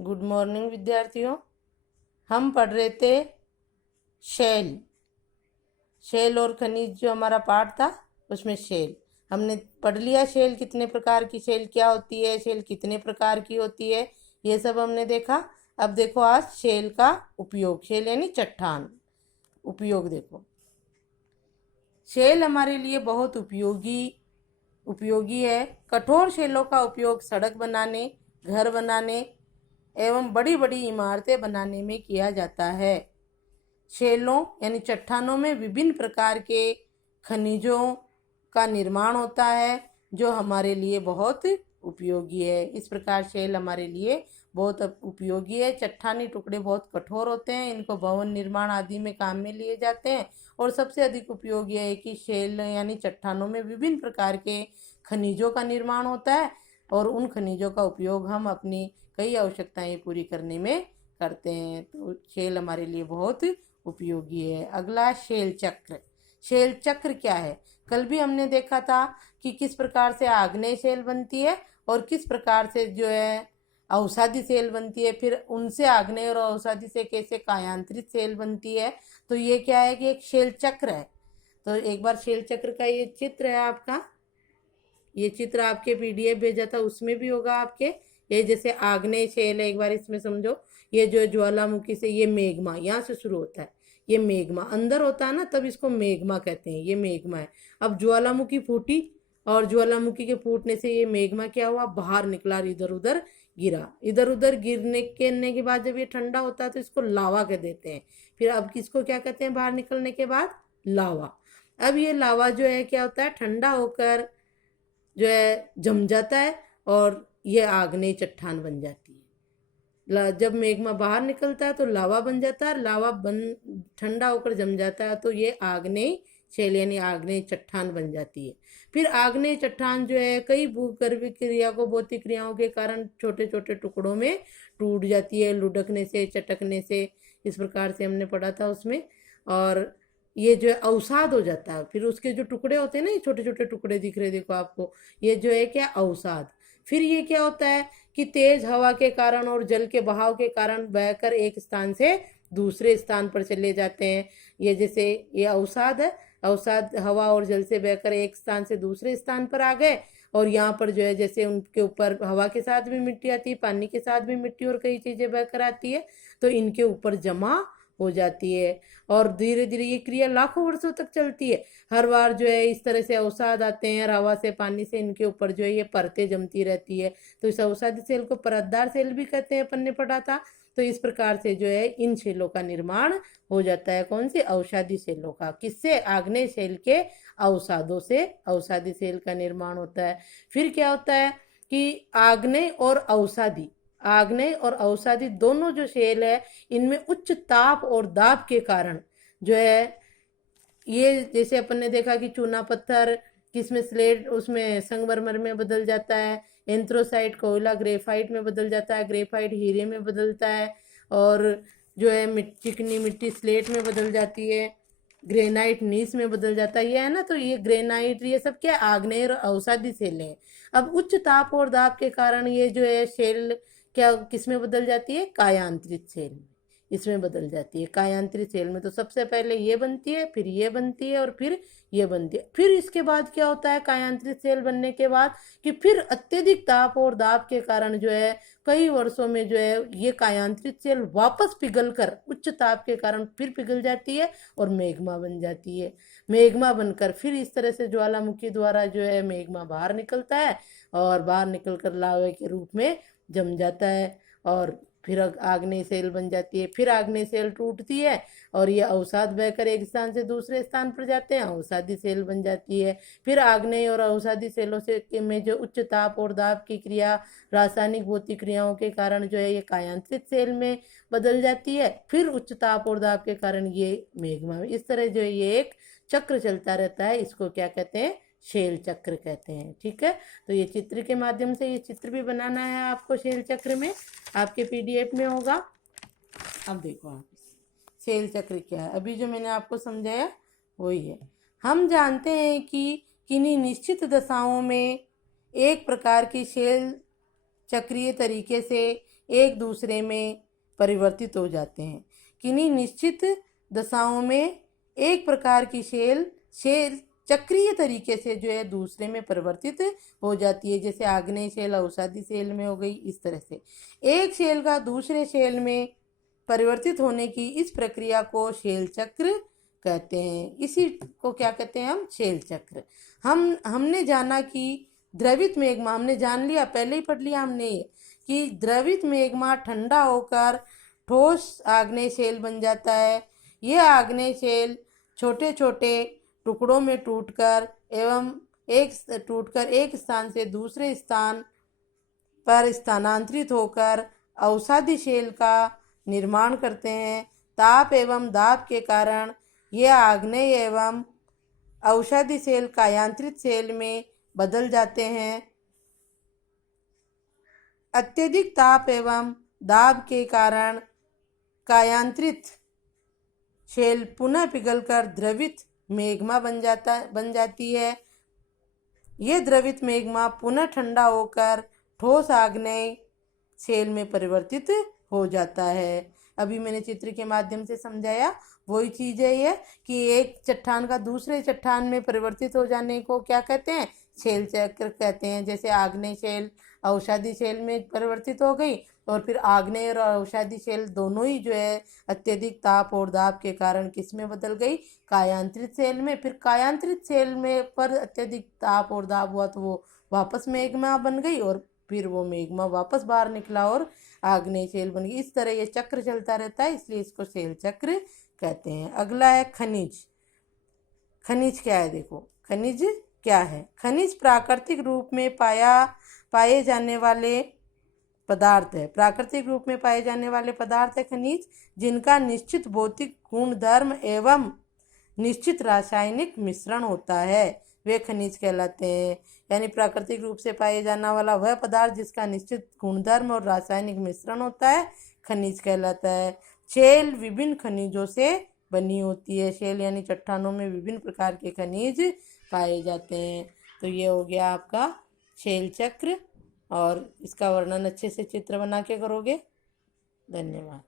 Good morning विद्यार्थियों। हम पढ़ रहे थे शेल शेल और खनिज। जो हमारा पाठ था उसमें शेल हमने पढ़ लिया। शेल कितने प्रकार की, शेल क्या होती है, शेल कितने प्रकार की होती है, ये सब हमने देखा। अब देखो आज शेल का उपयोग, शेल यानी चट्टान। उपयोग देखो, शेल हमारे लिए बहुत उपयोगी है। कठोर शेलों का उपयोग सड़क बनाने, घर बनाने एवं बड़ी बड़ी इमारतें बनाने में किया जाता है। शेलों यानी चट्टानों में विभिन्न प्रकार के खनिजों का निर्माण होता है जो हमारे लिए बहुत उपयोगी है। इस प्रकार शेल हमारे लिए बहुत उपयोगी है। चट्टानी टुकड़े बहुत कठोर होते हैं, इनको भवन निर्माण आदि में काम में लिए जाते हैं। और सबसे अधिक उपयोग यह है कि शेल यानी चट्टानों में विभिन्न प्रकार के खनिजों का निर्माण होता है और उन खनिजों का उपयोग हम अपनी कई आवश्यकताएं पूरी करने में करते हैं। तो शेल हमारे लिए बहुत उपयोगी है। अगला शेल चक्र। शेल चक्र क्या है? कल भी हमने देखा था कि किस प्रकार से आग्नेय शेल बनती है और किस प्रकार से जो है अवसादी सेल बनती है, फिर उनसे आग्नेय और अवसादी से कैसे कायांतरित सेल बनती है। तो ये क्या है कि एक शेल चक्र है। तो एक बार शेल चक्र का ये चित्र है आपका, ये चित्र आपके पीडीएफ भेजा था उसमें भी होगा आपके। ये जैसे आग्नेय शेल है, एक बार इसमें समझो। ये जो ज्वालामुखी से ये मेग्मा यहाँ से शुरू होता है, ये मेग्मा अंदर होता है ना, तब इसको मेग्मा कहते हैं। ये मेग्मा है। अब ज्वालामुखी फूटी और ज्वालामुखी के फूटने से ये मेग्मा क्या हुआ, बाहर निकला, इधर उधर गिरा। इधर उधर गिरने के बाद जब ये ठंडा होता है तो इसको लावा कह देते हैं। फिर अब किसको क्या कहते हैं बाहर निकलने के बाद? लावा। अब ये लावा जो है क्या होता है, ठंडा होकर जो है जम जाता है और ये आग्नेय चट्टान बन जाती है। जब मेग्मा बाहर निकलता है तो लावा बन जाता है, लावा ठंडा होकर जम जाता है तो ये आग्नेय शेल यानी आग्नेय चट्टान बन जाती है। फिर आग्नेय चट्टान जो है कई भूगर्भीय क्रिया को भौतिक क्रियाओं के कारण छोटे छोटे टुकड़ों में टूट जाती है, लुढ़कने से, चटकने से। इस प्रकार से हमने पढ़ा था उसमें। और ये जो है अवसाद हो जाता है। फिर उसके जो टुकड़े होते हैं ना, ये छोटे छोटे टुकड़े दिख रहे देखो आपको, ये जो है क्या, अवसाद। फिर ये क्या होता है कि तेज हवा के कारण और जल के बहाव के कारण बहकर एक स्थान से दूसरे स्थान पर चले जाते हैं। ये जैसे ये अवसाद है, अवसाद हवा और जल से बहकर एक स्थान से दूसरे स्थान पर आ गए। और यहाँ पर जो है जैसे उनके ऊपर हवा के साथ भी मिट्टी आती है, पानी के साथ भी मिट्टी और कई चीजें बहकर आती है, तो इनके ऊपर जमा हो जाती है। और धीरे धीरे ये क्रिया लाखों वर्षों तक चलती है। हर बार जो है इस तरह से अवसाद आते हैं और हवा से, पानी से इनके ऊपर जो है ये परतें जमती रहती है। तो इस अवसादी सेल को परतदार सेल भी कहते हैं, अपन ने पढ़ा था। तो इस प्रकार से जो है इन सेलों का निर्माण हो जाता है। कौन से? अवसादी सेलों का। किससे? आग्नेय सेल के अवसादों से अवसादी सेल का निर्माण होता है। फिर क्या होता है कि आग्नेय और अवसादी, आग्नेय और अवसादी दोनों जो सेल है इनमें उच्च ताप और दाब के कारण जो है ये, जैसे अपन ने देखा कि चूना पत्थर किसमें, स्लेट उसमें संगमरमर में बदल जाता है, एंथ्रोसाइट कोयला ग्रेफाइट में बदल जाता है, ग्रेफाइट हीरे में बदलता है, और जो है चिकनी मिट्टी स्लेट में बदल जाती है, ग्रेनाइट नीस में बदल जाता है। ये है ना, तो ये ग्रेनाइट ये सब क्या, आग्नेय और अवसादी सेल है। अब उच्च ताप और दाब के कारण ये जो है सेल क्या किसमें बदल जाती है? कायांतरित सेल में, इसमें बदल जाती है। कायांतरित सेल में तो सबसे पहले ये बनती है, फिर ये बनती है और फिर ये बनती है। फिर इसके बाद क्या होता है कायांतरित सेल बनने के बाद कि फिर अत्यधिक ताप और दाब के कारण जो है कई वर्षों में जो है ये कायांतरित सेल वापस पिघल कर, उच्च ताप के कारण फिर पिघल जाती है और मेग्मा बन जाती है। मेग्मा बनकर फिर इस तरह से ज्वालामुखी द्वारा जो है मेग्मा बाहर निकलता है और बाहर निकलकर लावे के रूप में जम जाता है और फिर आग्नेय सेल बन जाती है। फिर आग्नेय सेल टूटती है और ये अवसाद बहकर एक स्थान से दूसरे स्थान पर जाते हैं, अवसादी सेल बन जाती है। फिर आग्नेय और अवसादी सेलों से में जो उच्च ताप और दाब की क्रिया, रासायनिक भौतिक क्रियाओं के कारण जो है ये कायांतरित सेल में बदल जाती है। फिर उच्च ताप और दाब के कारण ये मेग्मा। इस तरह जो है ये एक चक्र चलता रहता है। इसको क्या कहते हैं? शेल चक्र कहते हैं। ठीक है, तो ये चित्र के माध्यम से, ये चित्र भी बनाना है आपको शेल चक्र में, आपके पीडीएफ में होगा। अब देखो आप शेल चक्र क्या है, अभी जो मैंने आपको समझाया वही है। हम जानते हैं कि किन्हीं निश्चित दशाओं में एक प्रकार की शेल चक्रीय तरीके से एक दूसरे में परिवर्तित हो जाते हैं। किन्हीं निश्चित दशाओं में एक प्रकार की शेल चक्रीय तरीके से जो है दूसरे में परिवर्तित हो जाती है, जैसे आग्नेय शेल अवसादी शेल में हो गई। इस तरह से एक शेल का दूसरे शेल में परिवर्तित होने की इस प्रक्रिया को शेल चक्र कहते हैं। इसी को क्या कहते हैं हम? शेल चक्र। हमने जाना कि द्रवित मेग्मा, हमने जान लिया, पहले ही पढ़ लिया हमने कि द्रवित मेग्मा ठंडा होकर ठोस आग्नेय शेल बन जाता है। यह आग्नेय शेल छोटे छोटे टुकड़ों में टूटकर एक स्थान से दूसरे स्थान पर स्थानांतरित होकर अवसादी शेल का निर्माण करते हैं। ताप एवं दाब के कारण यह आग्नेय एवं अवसादी शेल कायांतरित शेल में बदल जाते हैं। अत्यधिक ताप एवं दाब के कारण कायांतरित शेल पुनः पिघलकर द्रवित मेग्मा बन जाती है। यह द्रवित मेग्मा पुनः ठंडा होकर ठोस आग्नेय शेल में परिवर्तित हो जाता है। अभी मैंने चित्र के माध्यम से समझाया, वही चीज़ है ये कि एक चट्टान का दूसरे चट्टान में परिवर्तित हो जाने को क्या कहते हैं? शेल चक्र कहते हैं। जैसे आग्नेय शेल अवसादी शेल में परिवर्तित हो गई और फिर आग्नेय और अवसादी शेल दोनों ही जो है अत्यधिक ताप और दाब के कारण किस में बदल गई? कायांतरित शेल में। फिर कायांतरित शेल में पर अत्यधिक ताप और दाब हुआ तो वो वापस मेग्मा बन गई और फिर वो मेग्मा वापस बाहर निकला और आग्नेय शेल बन गई। इस तरह ये चक्र चलता रहता है, इसलिए इसको शेल चक्र कहते हैं। अगला है खनिज। खनिज क्या है? देखो खनिज क्या है? खनिज प्राकृतिक रूप में पाए जाने वाले पदार्थ है। प्राकृतिक रूप में पाए जाने वाले पदार्थ है खनिज, जिनका निश्चित भौतिक गुणधर्म एवं निश्चित रासायनिक मिश्रण होता है, वे खनिज कहलाते हैं। यानी प्राकृतिक रूप से पाए जाने वाला वह पदार्थ जिसका निश्चित गुणधर्म और रासायनिक मिश्रण होता है, खनिज कहलाता है। शेल विभिन्न खनिजों से बनी होती है। शेल यानी चट्टानों में विभिन्न प्रकार के खनिज पाए जाते हैं। तो ये हो गया आपका शेल चक्र, और इसका वर्णन अच्छे से चित्र बना के करोगे। धन्यवाद।